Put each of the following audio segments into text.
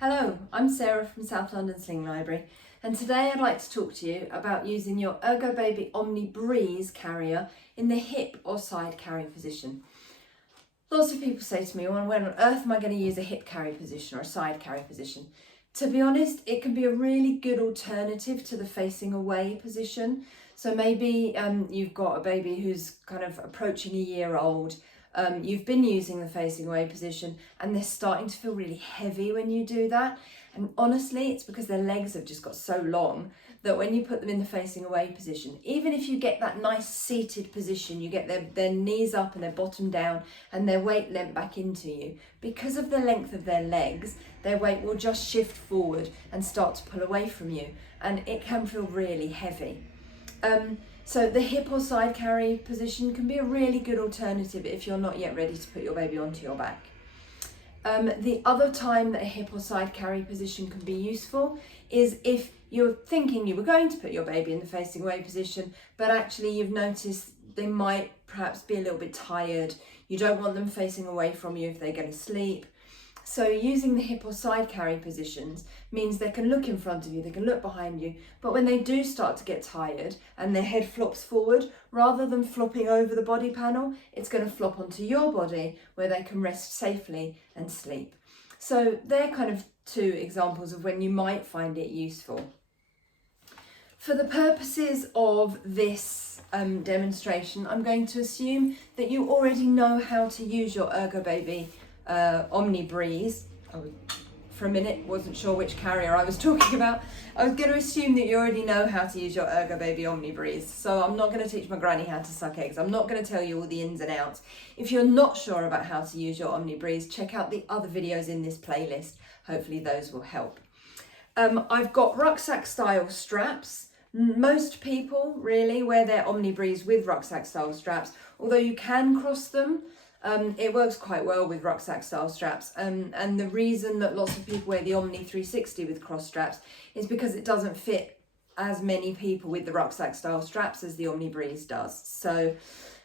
Hello, I'm Sarah from South London Sling Library, and today I'd like to talk to you about using your ErgoBaby Omni Breeze carrier in the hip or side carry position. Lots of people say to me, well, when on earth am I going to use a hip carry position or a side carry position? To be honest, it can be a really good alternative to the facing away position. So maybe you've got a baby who's kind of approaching a year old. You've been using the facing away position and they're starting to feel really heavy when you do that. And honestly, it's because their legs have just got so long that when you put them in the facing away position, even if you get that nice seated position, you get their knees up and their bottom down and their weight lent back into you, because of the length of their legs, their weight will just shift forward and start to pull away from you, and it can feel really heavy. So the hip or side carry position can be a really good alternative if you're not yet ready to put your baby onto your back. The other time that a hip or side carry position can be useful is if you're thinking you were going to put your baby in the facing away position, but actually you've noticed they might perhaps be a little bit tired. You don't want them facing away from you if they're going to sleep. So using the hip or side carry positions means they can look in front of you, they can look behind you, but when they do start to get tired and their head flops forward, rather than flopping over the body panel, it's going to flop onto your body where they can rest safely and sleep. So they're kind of two examples of when you might find it useful. For the purposes of this demonstration, I'm going to assume that you already know how to use your ErgoBaby Omni Breeze. For a minute wasn't sure which carrier I was talking about. I was going to assume that you already know how to use your ErgoBaby Omni Breeze, so I'm not going to teach my granny how to suck eggs. I'm not going to tell you all the ins and outs. If you're not sure about how to use your Omni Breeze, check out the other videos in this playlist. Hopefully those will help. I've got rucksack style straps. Most people really wear their Omni Breeze with rucksack style straps, although you can cross them. It works quite well with rucksack style straps, and the reason that lots of people wear the Omni 360 with cross straps is because it doesn't fit as many people with the rucksack style straps as the Omni Breeze does. So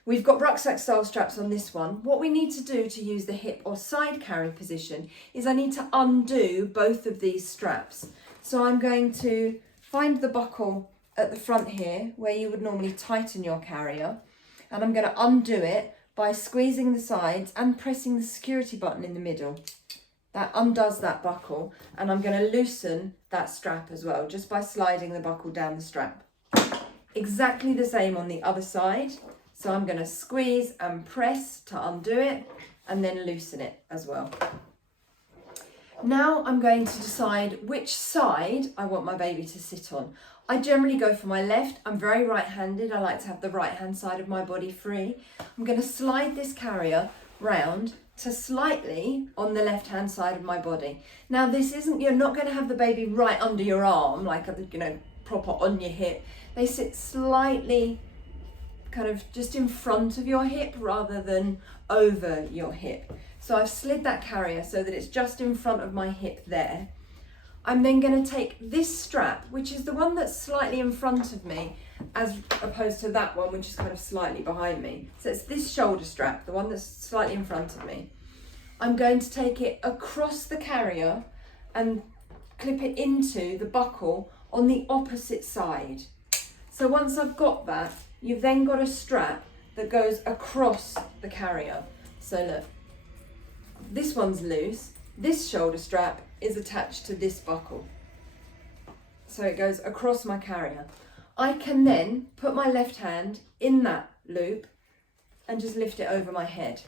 we've got rucksack style straps on this one. What we need to do to use the hip or side carry position is I need to undo both of these straps. So I'm going to find the buckle at the front here where you would normally tighten your carrier, and I'm going to undo it by squeezing the sides and pressing the security button in the middle. That undoes that buckle, and I'm going to loosen that strap as well, just by sliding the buckle down the strap. Exactly the same on the other side. So I'm going to squeeze and press to undo it, and then loosen it as well. Now I'm going to decide which side I want my baby to sit on. I generally go for my left. I'm very right-handed. I like to have the right-hand side of my body free. I'm going to slide this carrier round to slightly on the left-hand side of my body. Now this isn't, you're not going to have the baby right under your arm, like, proper on your hip. They sit slightly kind of just in front of your hip rather than over your hip. So I've slid that carrier so that it's just in front of my hip there. I'm then going to take this strap, which is the one that's slightly in front of me, as opposed to that one, which is kind of slightly behind me. So it's this shoulder strap, the one that's slightly in front of me. I'm going to take it across the carrier and clip it into the buckle on the opposite side. So once I've got that, you've then got a strap that goes across the carrier. So look, this one's loose. This shoulder strap is attached to this buckle. So it goes across my carrier. I can then put my left hand in that loop and just lift it over my head.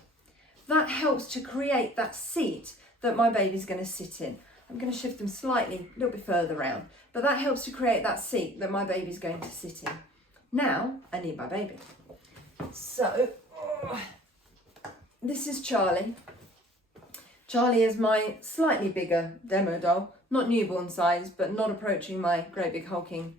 That helps to create that seat that my baby's going to sit in. I'm going to shift them slightly, a little bit further round, but that helps to create that seat that my baby's going to sit in. Now I need my baby. So this is Charlie. Charlie is my slightly bigger demo doll, not newborn size, but not approaching my great big hulking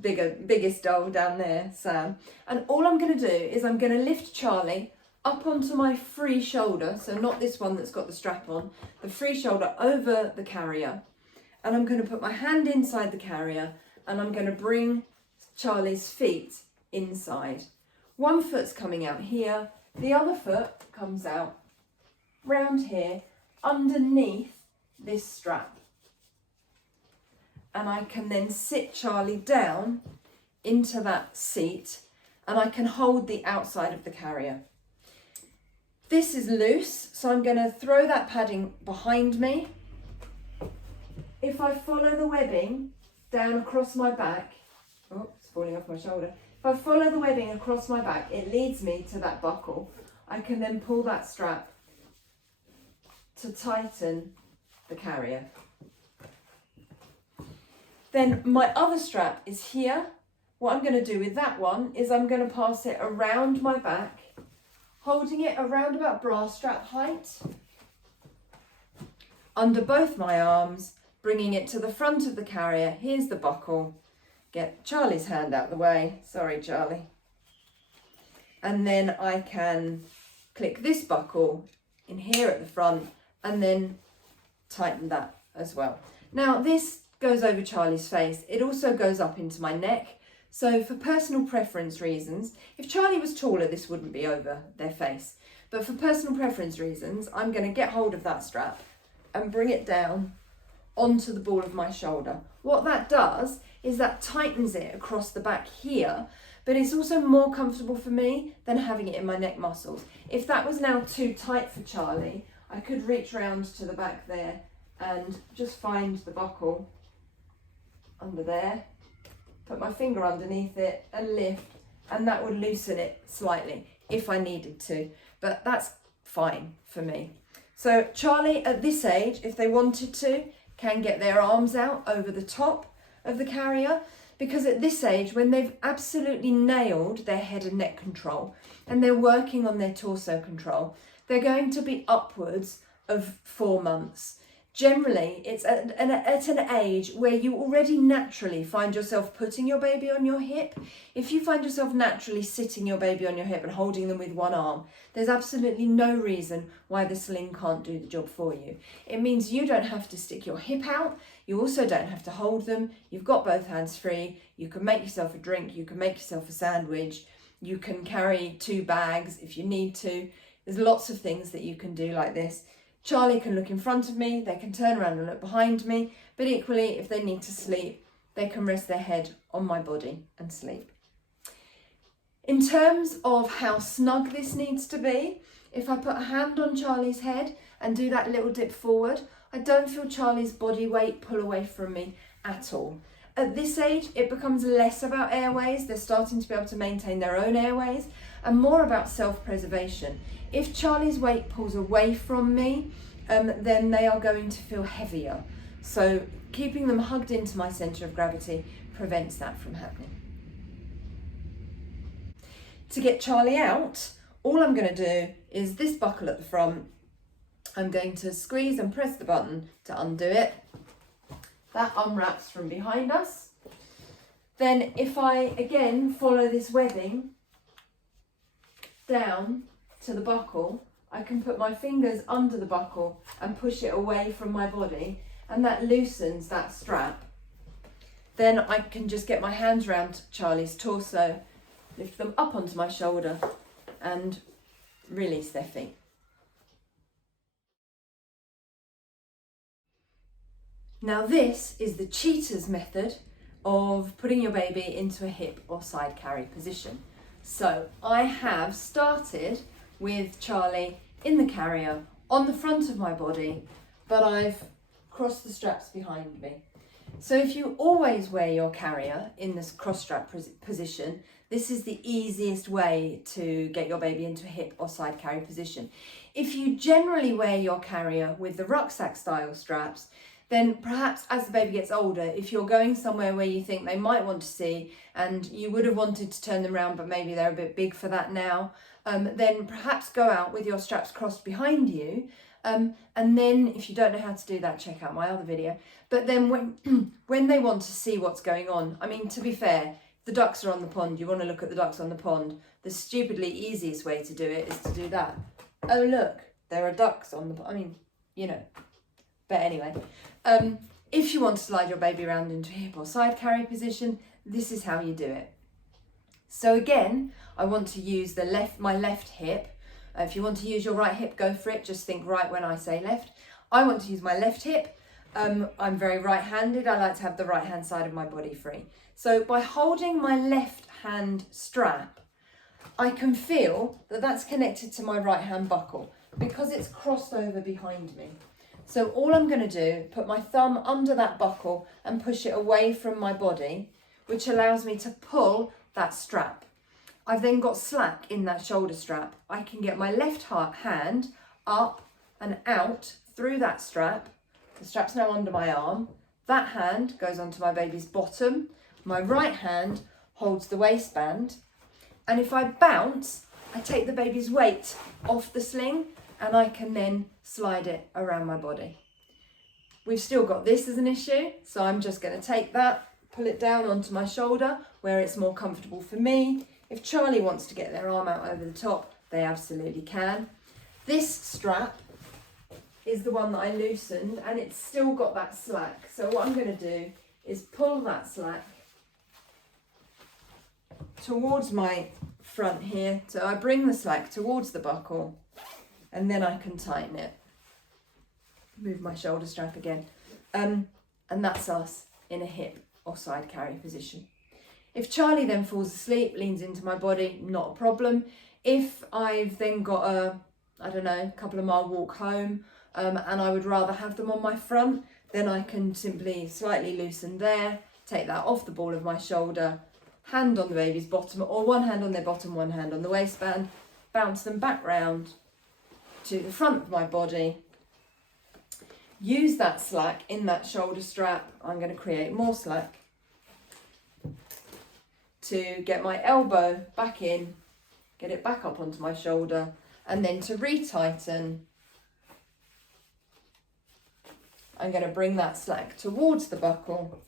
biggest doll down there, Sam. And all I'm going to do is I'm going to lift Charlie up onto my free shoulder, so not this one that's got the strap on, the free shoulder over the carrier, and I'm going to put my hand inside the carrier and I'm going to bring Charlie's feet inside. One foot's coming out here, the other foot comes out round here underneath this strap. And I can then sit Charlie down into that seat, and I can hold the outside of the carrier. This is loose, so I'm going to throw that padding behind me. If I follow the webbing down across my back, oh, it's falling off my shoulder. If I follow the webbing across my back, it leads me to that buckle. I can then pull that strap to tighten the carrier. Then my other strap is here. What I'm going to do with that one is I'm going to pass it around my back, holding it around about bra strap height, under both my arms, bringing it to the front of the carrier. Here's the buckle. Get Charlie's hand out the way. Sorry, Charlie. And then I can click this buckle in here at the front and then tighten that as well. Now this goes over Charlie's face. It also goes up into my neck. So for personal preference reasons, if Charlie was taller, this wouldn't be over their face. But for personal preference reasons, I'm going to get hold of that strap and bring it down onto the ball of my shoulder. What that does is that tightens it across the back here, but it's also more comfortable for me than having it in my neck muscles. If that was now too tight for Charlie, I could reach round to the back there and just find the buckle under there, put my finger underneath it and lift, and that would loosen it slightly if I needed to, but that's fine for me. So Charlie at this age, if they wanted to, can get their arms out over the top of the carrier, because at this age, when they've absolutely nailed their head and neck control and they're working on their torso control, they're going to be upwards of 4 months. Generally, it's at an age where you already naturally find yourself putting your baby on your hip. If you find yourself naturally sitting your baby on your hip and holding them with one arm, there's absolutely no reason why the sling can't do the job for you. It means you don't have to stick your hip out. You also don't have to hold them. You've got both hands free. You can make yourself a drink. You can make yourself a sandwich. You can carry 2 bags if you need to. There's lots of things that you can do like this. Charlie can look in front of me, they can turn around and look behind me, but equally, if they need to sleep, they can rest their head on my body and sleep. In terms of how snug this needs to be, if I put a hand on Charlie's head and do that little dip forward, I don't feel Charlie's body weight pull away from me at all. At this age, it becomes less about airways. They're starting to be able to maintain their own airways and more about self-preservation. If Charlie's weight pulls away from me, then they are going to feel heavier. So keeping them hugged into my centre of gravity prevents that from happening. To get Charlie out, all I'm going to do is this buckle at the front. I'm going to squeeze and press the button to undo it. That unwraps from behind us. Then if I again follow this webbing down to the buckle, I can put my fingers under the buckle and push it away from my body, and that loosens that strap. Then I can just get my hands around Charlie's torso, lift them up onto my shoulder and release their feet. Now this is the cheater's method of putting your baby into a hip or side carry position. So I have started with Charlie in the carrier on the front of my body, but I've crossed the straps behind me. So if you always wear your carrier in this cross strap position, this is the easiest way to get your baby into a hip or side carry position. If you generally wear your carrier with the rucksack style straps, then perhaps as the baby gets older, if you're going somewhere where you think they might want to see and you would have wanted to turn them around, but maybe they're a bit big for that now, then perhaps go out with your straps crossed behind you. And then if you don't know how to do that, check out my other video. But then when they want to see what's going on, I mean, to be fair, the ducks are on the pond, you want to look at the ducks on the pond. The stupidly easiest way to do it is to do that. Oh, look, there are ducks on the pond. I mean, you know. But anyway, if you want to slide your baby around into a hip or side carry position, this is how you do it. So again, I want to use my left hip. If you want to use your right hip, go for it. Just think right when I say left. I want to use my left hip. I'm very right-handed. I like to have the right-hand side of my body free. So by holding my left hand strap, I can feel that that's connected to my right hand buckle because it's crossed over behind me. So all I'm going to do, put my thumb under that buckle and push it away from my body, which allows me to pull that strap. I've then got slack in that shoulder strap. I can get my left hand up and out through that strap. The strap's now under my arm. That hand goes onto my baby's bottom. My right hand holds the waistband. And if I bounce, I take the baby's weight off the sling and I can then slide it around my body. We've still got this as an issue, so I'm just going to take that, pull it down onto my shoulder where it's more comfortable for me. If Charlie wants to get their arm out over the top, they absolutely can. This strap is the one that I loosened and it's still got that slack. So what I'm going to do is pull that slack towards my front here. So I bring the slack towards the buckle and then I can tighten it. Move my shoulder strap again. And that's us in a hip or side carry position. If Charlie then falls asleep, leans into my body, not a problem. If I've then got a couple of mile walk home and I would rather have them on my front, then I can simply slightly loosen there, take that off the ball of my shoulder, hand on the baby's bottom, or one hand on their bottom, one hand on the waistband, bounce them back round to the front of my body. Use that slack in that shoulder strap. I'm going to create more slack to get my elbow back in, get it back up onto my shoulder, and then to retighten, I'm going to bring that slack towards the buckle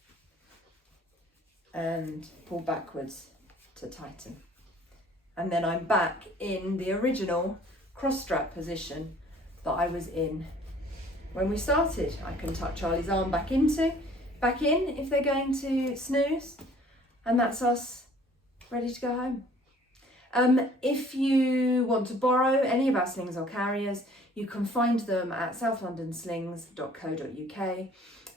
and pull backwards to tighten. And then I'm back in the original cross strap position that I was in when we started. I can tuck Charlie's arm back in if they're going to snooze, and that's us ready to go home. If you want to borrow any of our slings or carriers, you can find them at southlondonslings.co.uk,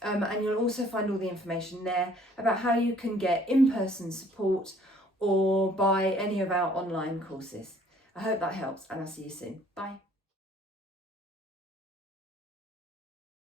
and you'll also find all the information there about how you can get in-person support or buy any of our online courses. I hope that helps, and I'll see you soon. Bye.